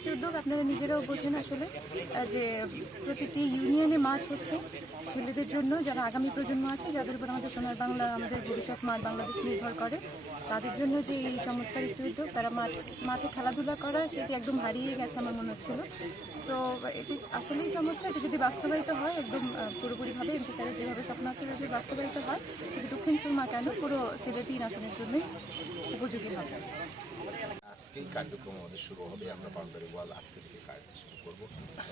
একটি উদ্যোগ আপনারা নিজেরাও বোঝেন আসলে যে প্রতিটি ইউনিয়নে মাঠ হচ্ছে ছেলেদের জন্য, যারা আগামী প্রজন্ম আছে, যাদের উপর আমাদের সোনার বাংলা, আমাদের ভবিষ্যৎ মাঠ বাংলাদেশ নির্ভর করে, তাদের জন্য যে এই চমৎকার একটি উদ্যোগ, তারা মাঠ, মাঠে খেলাধুলা করা, সেটি একদম হারিয়ে গেছে আমার মনে হচ্ছিল। তো এটি আসলেই চমৎকার, এটি যদি বাস্তবায়িত হয়, একদম পুরোপুরিভাবে এমপি স্যারের যেভাবে স্বপ্ন আছে যদি বাস্তবায়িত হয়, সেটি দক্ষিণ সুরমা কেন পুরো সিলেট তিন আসনের জন্যই উপযোগী হবে। আজকেই কার্যক্রম আমাদের শুরু হবে, আমরা বাউন্ডারি ওয়াল আজকে থেকে কাজ শুরু করব।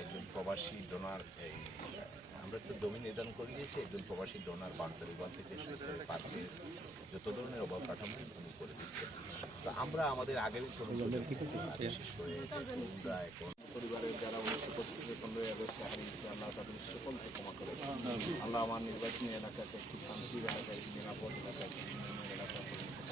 একজন প্রবাসী ডোনার এই, আমরা তো জমি নির্ধারণ করে দিয়েছি, একজন প্রবাসী ডোনার বাউন্ডারি ওয়াল থেকে শুরু করে পার্কে যত ধরনের অবকাঠামো উনি করে দিচ্ছে। তো আমরা আমাদের আগের বিশেষ করে তরুণরা এখন পরিবারের যারা উনিশশো পঁচিশে পনেরোই আগস্টে হারিয়েছে আল্লাহ তাদের সকলকে ক্ষমা করে আল্লাহ আমার নির্বাচনী এলাকাকে একটি শান্তির এলাকায় নিরাপদ এলাকায় এলাকা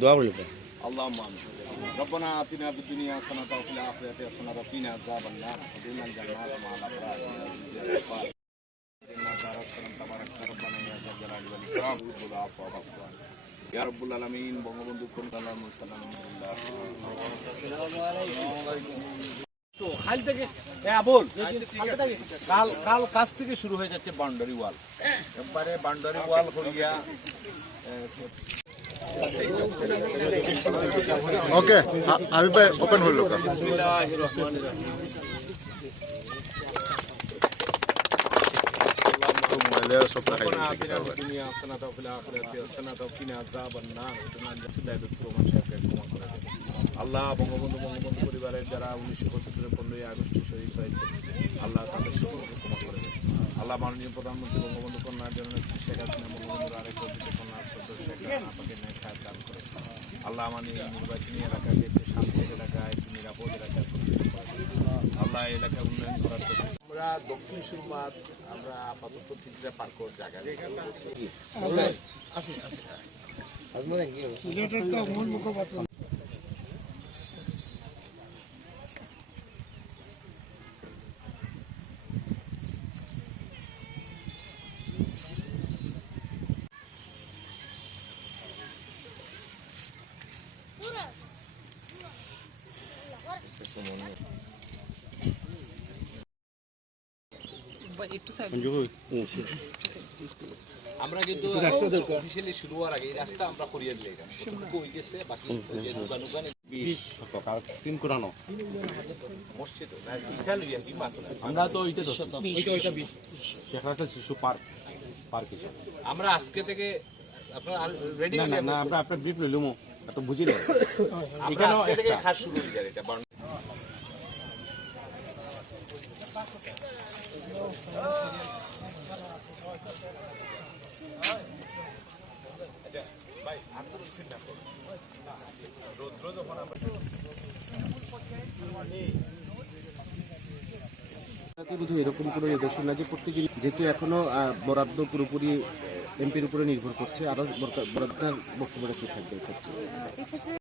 দোয়া বলবে اللهم امين ربنا اتنا في الدنيا حسنه وفي الاخره حسنه وقنا عذاب النار وادخلنا الجنات مع الابرار يا عزيز يا غفار إنا دار السلام تبارك ربنا يا ذا الجلال والاكرام رب العفو والغفران يا رب العالمين বঙ্গবন্ধু কোন সালাম সালাম তো খাল থেকে হ্যাঁ বল কাল কাল কাজ থেকে শুরু হয়ে যাচ্ছে বাউন্ডারি ওয়াল একবারে বাউন্ডারি ওয়াল করিয়া ওকে আমি ভাই ওপেন হইল আল্লাহ বঙ্গবন্ধু বঙ্গবন্ধু পরিবারের যারা উনিশশো পঁচাত্তরের পনেরোই আগস্টে শহীদ হয়েছে আল্লাহ তাদের সকলকে ক্ষমা করে আল্লাহ মাননীয় প্রধানমন্ত্রী বঙ্গবন্ধু কন্যার জন্য শেখ হাসিনা বঙ্গবন্ধুর আরেক অতিথি কন্যার সদ্য শেখ আপনাকে নেখায় দান করে। আল্লাহ আমার এই নির্বাচনী এলাকাকে একটি শান্তির এলাকা একটি নিরাপদ করে দেন। আল্লাহ এলাকা উন্নয়ন করার জন্য আমরা দক্ষিণ সুরমাত আমরা আপাতত তিনটা পার্কর জায়গা সিলেটের তো মূল মুখপাত্র। আমরা কিন্তু অফিসিয়ালি শুরু হওয়ার আগে রাস্তা আমরা করিয়ে দিলে হয়ে গেছে বাকি দোকান দোকান আমরা তো ওইটা তো শেখ হাসিনা শিশু পার্ক পার্ক আমরা আজকে থেকে আপনারা রেডি না না না আমরা আপনার ব্রিফ লইলুম। এত বুঝিলে আমরা আজকে থেকে খাস শুরু হয়ে যায় এটা এরকম কোনো নিদর্শন না যে যেহেতু এখনও আহ, বরাদ্দ পুরোপুরি এমপির উপরে নির্ভর করছে আরও বরাদ্দার বক্তব্য রাখতে থাকবে এক্ষেত্রে